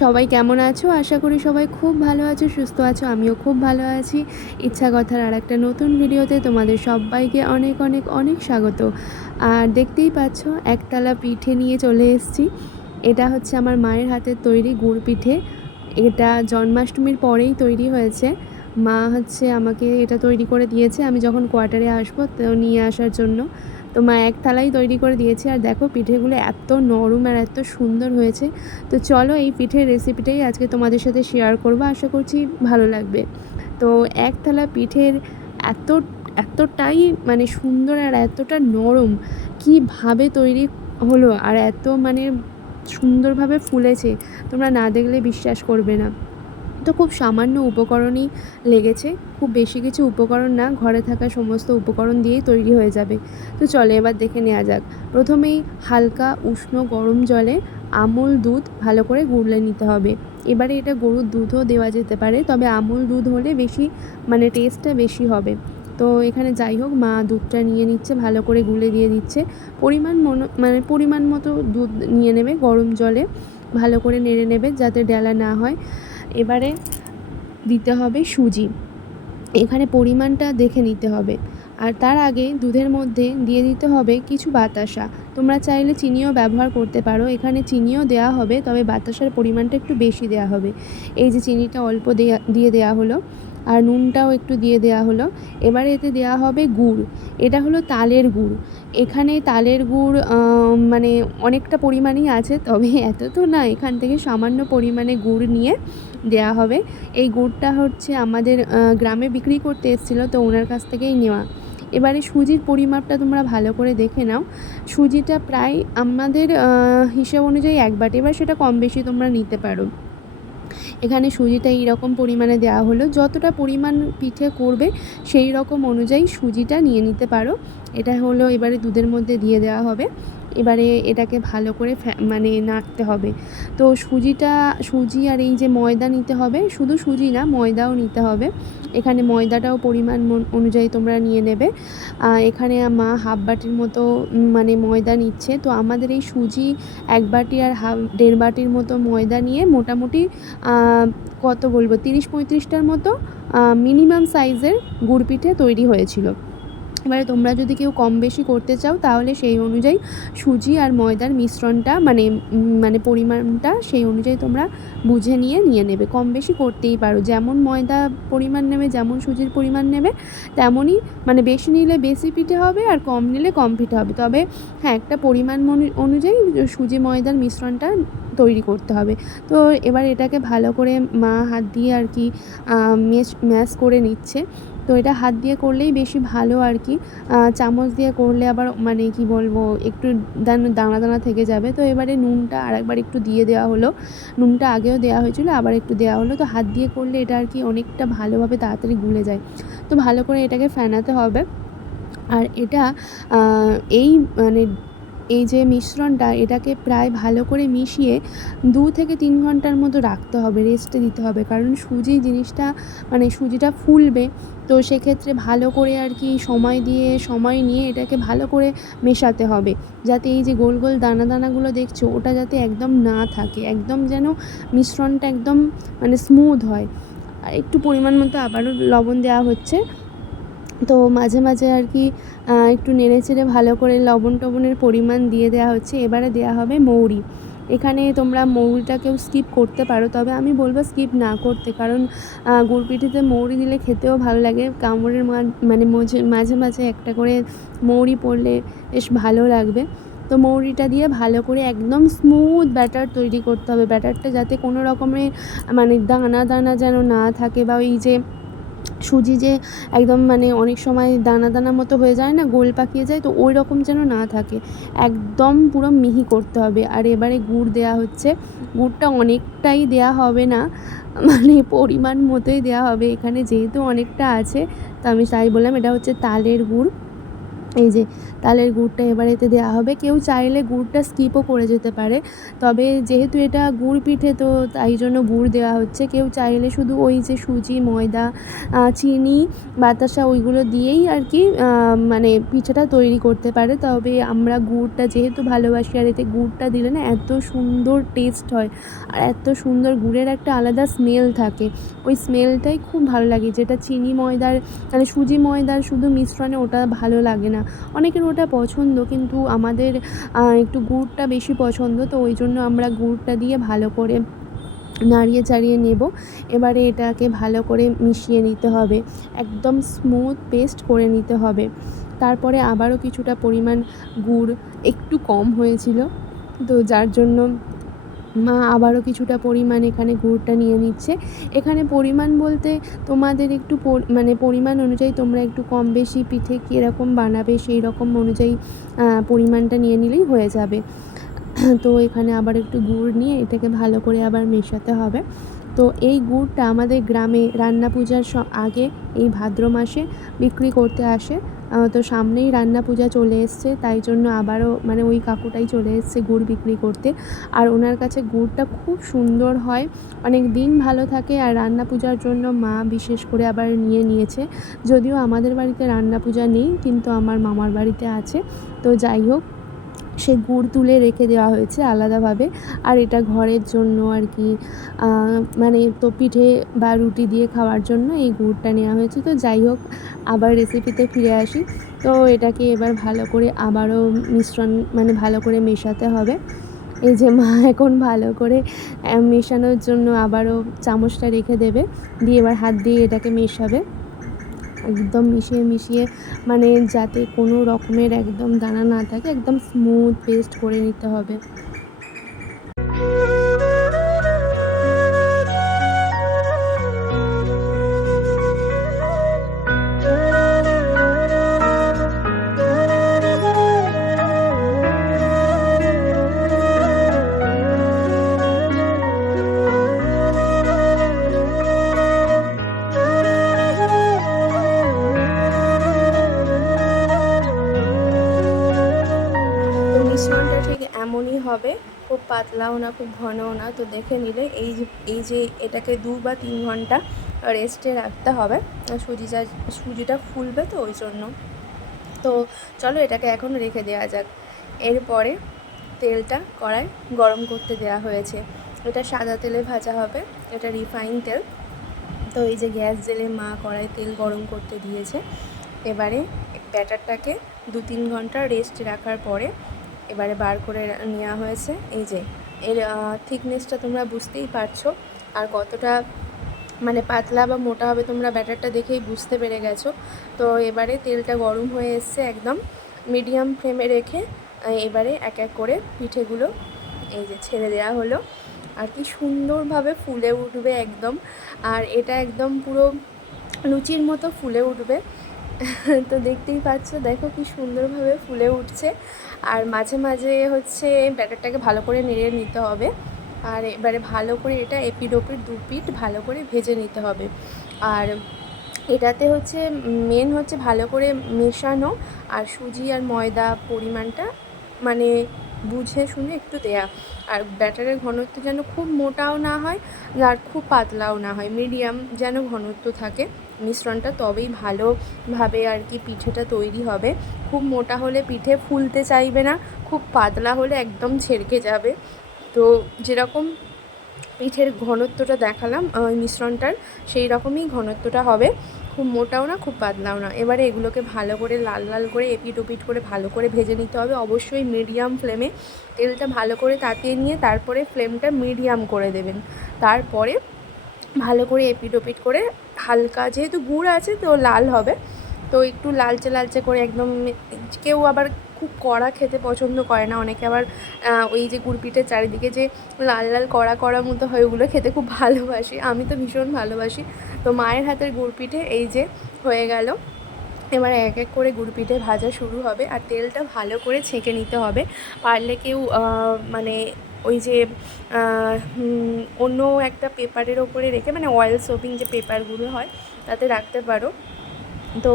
সবাই কেমন আছো? আশা করি সবাই খুব ভালো আছো, সুস্থ আছো। আমিও খুব ভালো আছি। ইচ্ছা কথার আরেকটা নতুন ভিডিওতে তোমাদের সব্বাইকে অনেক অনেক অনেক স্বাগত। আর দেখতেই পাচ্ছ একতলা পিঠে নিয়ে চলে এসেছি। এটা হচ্ছে আমার মায়ের হাতের তৈরি গুড় পিঠে। এটা জন্মাষ্টমীর পরেই তৈরি হয়েছে। মা হচ্ছে আমাকে এটা তৈরি করে দিয়েছে আমি যখন কোয়ার্টারে আসবো তো নিয়ে আসার জন্য। তো মা এক থালাই তৈরি করে দিয়েছে। আর দেখো পিঠেগুলো এত নরম আর এত সুন্দর হয়েছে। তো চলো এই পিঠের রেসিপিটাই আজকে তোমাদের সাথে শেয়ার করবো, আশা করছি ভালো লাগবে। তো এক থালা পিঠের এত এতটাই মানে সুন্দর আর এতটা নরম, কীভাবে তৈরি হলো আর এত মানে সুন্দরভাবে ফুলেছে, তোমরা না দেখলে বিশ্বাস করবে না। তো খুব সামান্য উপকরণই লেগেছে, খুব বেশি কিছু উপকরণ না, ঘরে থাকা সমস্ত উপকরণ দিয়েই তৈরি হয়ে যাবে। তো চলো এবার দেখে নেওয়া যাক। প্রথমেই হালকা উষ্ণ গরম জলে আমুল দুধ ভালো করে গুলে নিতে হবে। এবারে এটা গরুর দুধও দেওয়া যেতে পারে, তবে আমুল দুধ হলে বেশি মানে টেস্টটা বেশি হবে। তো এখানে যাই হোক, মা দুধটা নিয়ে নিচ্ছে, ভালো করে গুলে দিয়ে দিচ্ছে। পরিমাণ মতো দুধ নিয়ে নেবে, গরম জলে ভালো করে নেড়ে নেবে যাতে ডেলা না হয়। এবারে দিতে হবে সুজি, এখানে পরিমাণটা দেখে নিতে হবে। আর তার আগে দুধের মধ্যে দিয়ে দিতে হবে কিছু বাতাসা। তোমরা চাইলে চিনিও ব্যবহার করতে পারো, এখানে চিনিও দেওয়া হবে, তবে বাতাসার পরিমাণটা একটু বেশি দেওয়া হবে। এই যে চিনিটা অল্প দিয়ে দেওয়া হলো, আর নুনটাও একটু দিয়ে দেওয়া হলো। এবারে এতে দেওয়া হবে গুড়, এটা হলো তালের গুড়। এখানে তালের গুড় মানে অনেকটা পরিমাণেই আছে, তবে এত তো না, এখান থেকে সামান্য পরিমাণে গুড় নিয়ে দেওয়া হবে। এই গুড়টা হচ্ছে আমাদের গ্রামে বিক্রি করতে এসেছিলো, তো ওনার কাছ থেকেই নেওয়া। এবারে সুজির পরিমাপটা তোমরা ভালো করে দেখে নাও। সুজিটা প্রায় আমাদের হিসেব অনুযায়ী 1 বাটি, এবার সেটা কম বেশি তোমরা নিতে পারো। এখানে সুজিটা এইরকম পরিমাণে দেওয়া হলো, যতটা পরিমাণ পিঠে করবে সেই রকম অনুযায়ী সুজিটা নিয়ে নিতে পারো। এটা হলো এবারে দুধের মধ্যে দিয়ে দেওয়া হবে। এবারে এটাকে ভালো করে মানে নাড়তে হবে। তো সুজি আর এই যে ময়দা নিতে হবে, শুধু সুজি না ময়দাও নিতে হবে। এখানে ময়দাটাও পরিমাণ অনুযায়ী তোমরা নিয়ে নেবে। এখানে মা হাফ বাটির মতো মানে ময়দা নিচ্ছে। তো আমাদের এই সুজি 1 বাটি আর 1.5 বাটির মতো ময়দা নিয়ে মোটামুটি কত বলবো 30-35টার মতো মিনিমাম সাইজের গুড় পিঠে তৈরি হয়েছিল। এবারে তোমরা যদি কেউ কম বেশি করতে চাও তাহলে সেই অনুযায়ী সুজি আর ময়দার মিশ্রণটা মানে পরিমাণটা সেই অনুযায়ী তোমরা বুঝে নিয়ে নেবে। কম বেশি করতেই পারো, যেমন ময়দা পরিমাণ নেবে, যেমন সুজির পরিমাণ নেবে, তেমনই মানে বেশি নিলে বেশি পিঠে হবে আর কম নিলে কম পিঠে হবে। তবে হ্যাঁ, একটা পরিমাণ অনুযায়ী সুজি ময়দার মিশ্রণটা তৈরি করতে হবে। তো এবার এটাকে ভালো করে মা হাত দিয়ে আর কি ম্যাশ করে নিচ্ছে। তো এটা হাত দিয়ে করলেই বেশি ভালো আর কি, চামচ দিয়ে করলে আবার মানে কি বলবো একটু দানা দানা থেকে যাবে। তো এবারে নুনটা আরেকবার একটু দিয়ে দেওয়া হলো, নুনটা আগেও দেওয়া হয়েছিল, আবার একটু দেওয়া হলো। তো হাত দিয়ে করলে এটা আর কি অনেকটা ভালোভাবে তাড়াতাড়ি গুলে যায়। তো ভালো করে এটাকে ফেনাতে হবে। আর এটা এই মানে এই যে মিশ্রণটা, এটাকে প্রায় ভালো করে মিশিয়ে 2 থেকে 3 ঘন্টার মতো রাখতে হবে, রেস্টে দিতে হবে। কারণ সুজি জিনিসটা মানে সুজিটা ফুলবে, তো সেক্ষেত্রে ভালো করে আর কি সময় নিয়ে এটাকে ভালো করে মেশাতে হবে, যাতে এই যে গোল গোল দানা দানাগুলো দেখছো ওটা যাতে একদম না থাকে, একদম যেন মিশ্রণটা একদম মানে স্মুথ হয়। আর একটু পরিমাণ মতো আবারও লবণ দেওয়া হচ্ছে। তো মাঝে মাঝে আর কি একটু নেড়েচেড়ে ভালো করে লবণের পরিমাণ দিয়ে দেওয়া হচ্ছে। এবারে দেওয়া হবে মৌরি। এখানে তোমরা মৌরিটাকেও স্কিপ করতে পারো, তবে আমি বলবো স্কিপ না করতে, কারণ গুড় পিঠেতে মৌরি দিলে খেতেও ভালো লাগে। কামড়ের মানে মাঝে মাঝে একটা করে মৌরি পড়লে বেশ ভালো লাগবে। তো মৌরিটা দিয়ে ভালো করে একদম স্মুথ ব্যাটার তৈরি করতে হবে। ব্যাটারটা যাতে কোনো রকমের মানে দানা দানা যেন না থাকে, বা ওই যে সুজি যে একদম মানে অনেক সময় দানা দানা মতো হয়ে যায় না, গোল পাকিয়ে যায়, তো ওই রকম যেন না থাকে, একদম পুরো মিহি করতে হবে। আর এবারে গুড় দেওয়া হচ্ছে। গুড়টা অনেকটাই দেওয়া হবে না, মানে পরিমাণ মতোই দেওয়া হবে। এখানে যেহেতু অনেকটা আছে, তো আমি তাই বললাম এটা হচ্ছে তালের গুড়। এই যে তালের গুড়টা এবার এতে দেওয়া হবে। কেউ চাইলে গুড়টা স্কিপও করে যেতে পারে, তবে যেহেতু এটা গুড় পিঠে তো তাই জন্য গুড় দেওয়া হচ্ছে। কেউ চাইলে শুধু ওই যে সুজি, ময়দা, চিনি, বাতাসা ওইগুলো দিয়েই আর কি মানে পিঠেটা তৈরি করতে পারে। তবে আমরা গুড়টা যেহেতু ভালোবাসি, আর এতে গুড়টা দিলে না এত সুন্দর টেস্ট হয়, আর এত সুন্দর গুড়ের একটা আলাদা স্মেল থাকে, ওই স্মেলটাই খুব ভালো লাগে, যেটা চিনি ময়দার মানে সুজি ময়দার শুধু মিশ্রণে ওটা ভালো লাগে না। অনেকের ওটা পছন্দ, কিন্তু আমাদের একটু গুড়টা বেশি পছন্দ, তো ওই জন্য আমরা গুড়টা দিয়ে ভালো করে নাড়িয়ে চাড়িয়ে নেব। এবারে এটাকে ভালো করে মিশিয়ে নিতে হবে, একদম স্মুথ পেস্ট করে নিতে হবে। তারপরে আবারও কিছুটা পরিমাণ গুড় একটু কম হয়েছিল, তো যার জন্য মা আবারও কিছুটা পরিমাণ এখানে গুড়টা নিয়ে নিচ্ছে। এখানে পরিমাণ বলতে তোমাদের একটু মানে পরিমাণ অনুযায়ী তোমরা একটু কম বেশি পিঠে কীরকম বানাবে সেই রকম অনুযায়ী পরিমাণটা নিয়ে নিলেই হয়ে যাবে। তো এখানে আবার একটু গুড় নিয়ে এটাকে ভালো করে আবার মেশাতে হবে। তো এই গুড়টা আমাদের গ্রামে রান্না পূজার আগে এই ভাদ্র মাসে বিক্রি করতে আসে। তো সামনেই রান্না পূজা চলে এসছে, তাই জন্য আবারও মানে ওই কাকুটাই চলে এসছে গুড় বিক্রি করতে। আর ওনার কাছে গুড়টা খুব সুন্দর হয়, অনেক দিন ভালো থাকে। আর রান্না পূজার জন্য মা বিশেষ করে আবার নিয়েছে। যদিও আমাদের বাড়িতে রান্না পূজা নেই, কিন্তু আমার মামার বাড়িতে আছে। তো যাই হোক, সে গুড় তুলে রেখে দেওয়া হয়েছে আলাদাভাবে। আর এটা ঘরের জন্য আর কি মানে তো পিঠে বা রুটি দিয়ে খাওয়ার জন্য এই গুড়টা নেওয়া হয়েছে। তো যাই হোক, আবার রেসিপিতে ফিরে আসি। তো এটাকে এবার ভালো করে আবারও মিশ্রণ মানে ভালো করে মেশাতে হবে। এই যে মা এখন ভালো করে মেশানোর জন্য আবারও চামচটা রেখে দেবে, দিয়ে এবার হাত দিয়ে এটাকে মেশাবে, একদম মিশিয়ে মানে যাতে কোনো রকমের একদম দানা না থাকে, একদম স্মুথ পেস্ট করে নিতে হবে। তো মিশ্রণটা ঠিক এমনই হবে, খুব পাতলাও না খুব ঘনও না। তো দেখে নিলে এই যে এটাকে 2 বা 3 ঘন্টা রেস্টে রাখতে হবে, সুজিটা ফুলবে তো ওই জন্য। তো চলো এটাকে এখন রেখে দেওয়া যাক। এরপরে তেলটা কড়াই গরম করতে দেওয়া হয়েছে। এটা সাদা তেলে ভাজা হবে, এটা রিফাইন তেল। তো এই যে গ্যাস জেলে মা কড়াই তেল গরম করতে দিয়েছে। এবারে ব্যাটারটাকে 2-3 ঘন্টা রেস্ট রাখার পরে এবারে বার করে নেওয়া হয়েছে। এই যে এর থিকনেসটা তোমরা বুঝতেই পারছো, আর কতটা মানে পাতলা বা মোটা হবে তোমরা ব্যাটারটা দেখেই বুঝতে পেরে গেছো। তো এবারে তেলটা গরম হয়ে এসছে, একদম মিডিয়াম ফ্লেমে রেখে এবারে এক এক করে পিঠেগুলো এই যে ছেড়ে দেওয়া হলো। আর কি সুন্দরভাবে ফুলে উঠবে একদম, আর এটা একদম পুরো লুচির মতো ফুলে উঠবে। তো দেখতেই পাচ্ছ, দেখো কি সুন্দরভাবে ফুলে উঠছে। আর মাঝে মাঝে হচ্ছে ব্যাটারটাকে ভালো করে নেড়ে নিতে হবে। আর এবারে ভালো করে এটা এপিঠ ওপিঠ 2 পিঠ ভালো করে ভেজে নিতে হবে। আর এটাতে হচ্ছে মেন হচ্ছে ভালো করে মেশানো, আর সুজি আর ময়দা পরিমাণটা মানে বুঝে শুনে একটু দেয়া। আর ব্যাটারের ঘনত্ব যেন খুব মোটাও না হয় আর খুব পাতলাও না হয়, মিডিয়াম যেন ঘনত্ব থাকে মিশ্রণটা, তবেই ভালোভাবে আর কি পিঠেটা তৈরি হবে। খুব মোটা হলে পিঠে ফুলতে চাইবে না, খুব পাতলা হলে একদম ছেড়কে যাবে। তো যেরকম পিঠের ঘনত্বটা দেখালাম ওই মিশ্রণটার, সেই রকমই ঘনত্বটা হবে, খুব মোটাও না খুব পাতলাও না। এবারে এগুলোকে ভালো করে লাল লাল করে এপিট ওপিট করে ভালো করে ভেজে নিতে হবে, অবশ্যই মিডিয়াম ফ্লেমে। তেলটা ভালো করে তাতিয়ে নিয়ে তারপরে ফ্লেমটা মিডিয়াম করে দেবেন। তারপরে ভালো করে এপিট ওপিট করে হালকা, যেহেতু গুড় আছে তো লাল হবে, তো একটু লালচে লালচে করে একদম। কেউ আবার খুব কড়া খেতে পছন্দ করে না, অনেকে আবার ওই যে গুড় পিঠের চারিদিকে যে লাল লাল কড়া কড়া মতো হয় ওগুলো খেতে খুব ভালোবাসি, আমি তো ভীষণ ভালোবাসি। তো মায়ের হাতের গুড় পিঠে এই যে হয়ে গেল। এবার এক এক করে গুড় পিঠে ভাজা শুরু হবে, আর তেলটা ভালো করে ছেঁকে নিতে হবে। পারলে কেউ মানে ওই যে অন্য একটা পেপারের ওপরে রেখে, মানে অয়েল সোপিং যে পেপারগুলো হয় তাতে রাখতে পারো। তো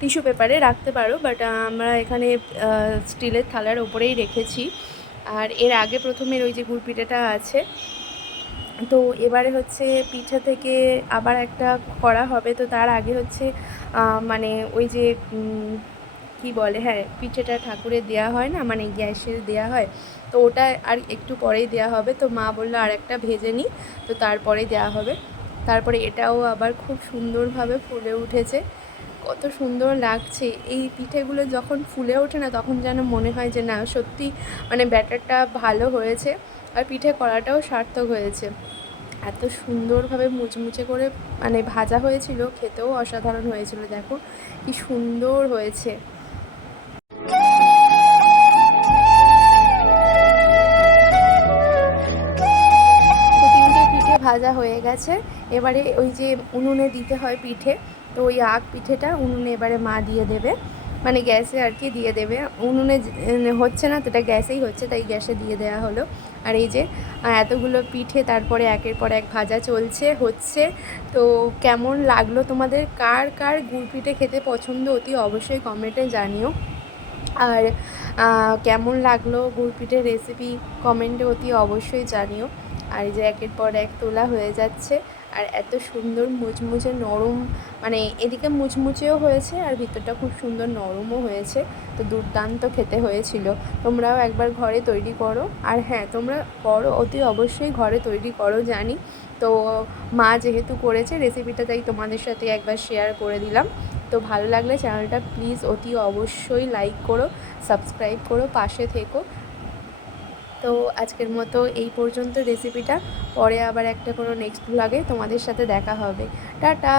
টিস্যু পেপারে রাখতে পারো, বাট আমরা এখানে স্টিলের থালার ওপরেই রেখেছি। আর এর আগে প্রথমের ওই যে গুড় পিঠেটা আছে, তো এবারে হচ্ছে পিঠে থেকে আবার একটা করা হবে। তো তার আগে হচ্ছে মানে ওই যে কি বলে, হ্যাঁ পিঠেটা ঠাকুরের দেওয়া হয় না, মানে গ্যাসের দেওয়া হয়, তো ওটা আর একটু পরেই দেওয়া হবে। তো মা বললো আর একটা ভেজে নিই, তো তারপরেই দেওয়া হবে। তারপরে এটাও আবার খুব সুন্দরভাবে ফুলে উঠেছে, কত সুন্দর লাগছে। এই পিঠেগুলো যখন ফুলে ওঠে না, তখন যেন মনে হয় যে না সত্যি মানে ব্যাটারটা ভালো হয়েছে আর পিঠে করাটাও সার্থক হয়েছে। এত সুন্দরভাবে মুচমুচে করে মানে ভাজা হয়েছিল, খেতেও অসাধারণ হয়েছিল। দেখো কি সুন্দর হয়েছে। তো তিনটে পিঠে ভাজা হয়ে গেছে। এবারে ওই যে উনুনে দিতে হয় পিঠে, তো ওই আগ পিঠেটা উনুনে এবারে মা দিয়ে দেবে, মানে গ্যাসে আর কি দিয়ে দেবে। উনুনে হচ্ছে না, তো এটা গ্যাসেই হচ্ছে, তাই গ্যাসে দিয়ে দেওয়া হলো। আর এই যে এতগুলো পিঠে তারপরে একের পর এক ভাজা চলছে হচ্ছে। তো কেমন লাগলো তোমাদের, কার কার গুড় পিঠে খেতে পছন্দ অতি অবশ্যই কমেন্টে জানিও। আর কেমন লাগলো গুড় পিঠের রেসিপি কমেন্টে অতি অবশ্যই জানিও। আর এই যে একের পর এক তোলা হয়ে যাচ্ছে, আর এত সুন্দর মুচমুচে নরম, মানে এদিকে মুচমুচেও হয়েছে আর ভিতরটা খুব সুন্দর নরমও হয়েছে। তো দুর্দান্ত খেতে হয়েছিল। তোমরাও একবার ঘরে তৈরি করো, আর হ্যাঁ তোমরা করো, অতি অবশ্যই ঘরে তৈরি করো জানি। তো মা যেহেতু করেছে রেসিপিটা, তাই তোমাদের সাথে একবার শেয়ার করে দিলাম। তো ভালো লাগলে চ্যানেলটা প্লিজ অতি অবশ্যই লাইক করো, সাবস্ক্রাইব করো, পাশে থেকো। তো আজকের মতো এই পর্যন্ত রেসিপিটা, পরে আবার একটা কোনো নেক্সট ব্লগে তোমাদের সাথে দেখা হবে। টাটা।